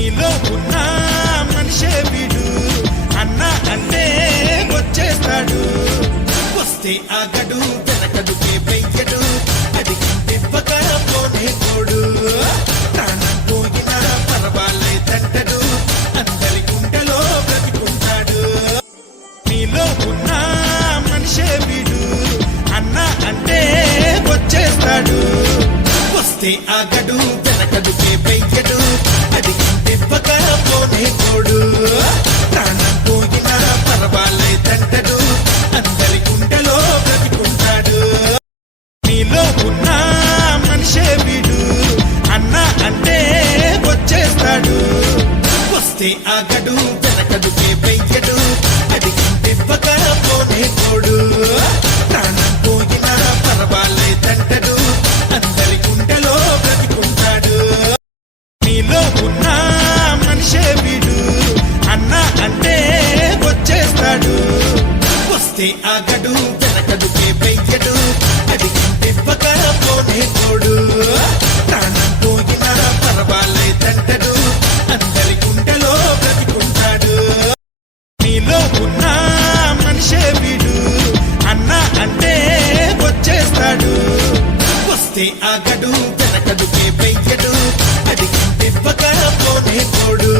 నీలో ఉన్న మనిషే వీడు, అన్న అంటే వచ్చేస్తాడు. వస్తే ఆగడు, వెనకడుకే వెయ్యడు, అడిగింది ఇవ్వకపోనే తోడు. ప్రాణం పోయినా పర్వాలేదంటడు, అందరి గుండెలో బ్రతికుంటాడు. నీలో ఉన్న మనిషే వీడు, అన్న అంటే వచ్చేస్తాడు. వస్తే ఆగడు, వెనకడుకే వెయ్యడు, అడిగింది ఇవ్వకపోనే తోడు. ప్రాణం పోయినా పర్వాలేదంటడు, అందరి గుండెలో బ్రతికుంటాడు. నీలో ఉన్న మనిషే వీడు, అన్న అంటే వచ్చేస్తాడు. వస్తే ఆగడు, వెనకడుకే వెయ్యడు, అడిగింది ఇవ్వకపోనే తోడు. ప్రాణం పోయినా పర్వాలేదంటడు, అందరి గుండెలో బ్రతికుంటాడు. నీలో ఉన్న మనిషే వీడు, అన్న అంటే వచ్చేస్తాడు. వస్తే ఆగడు, వెనకడుకే వెయ్యడు, అడిగింది ఇవ్వకపోనే తోడు. ప్రాణం పోయినా పర్వాలేదంటడు, అందరి గుండెలో బ్రతికుంటాడు. నీలో ఉన్న మనిషే వీడు, అన్న అంటే వచ్చేస్తాడు. వస్తే ఆగడు, వెనకడుకే వెయ్యడు, అడిగింది ఇవ్వకపోనే తోడు.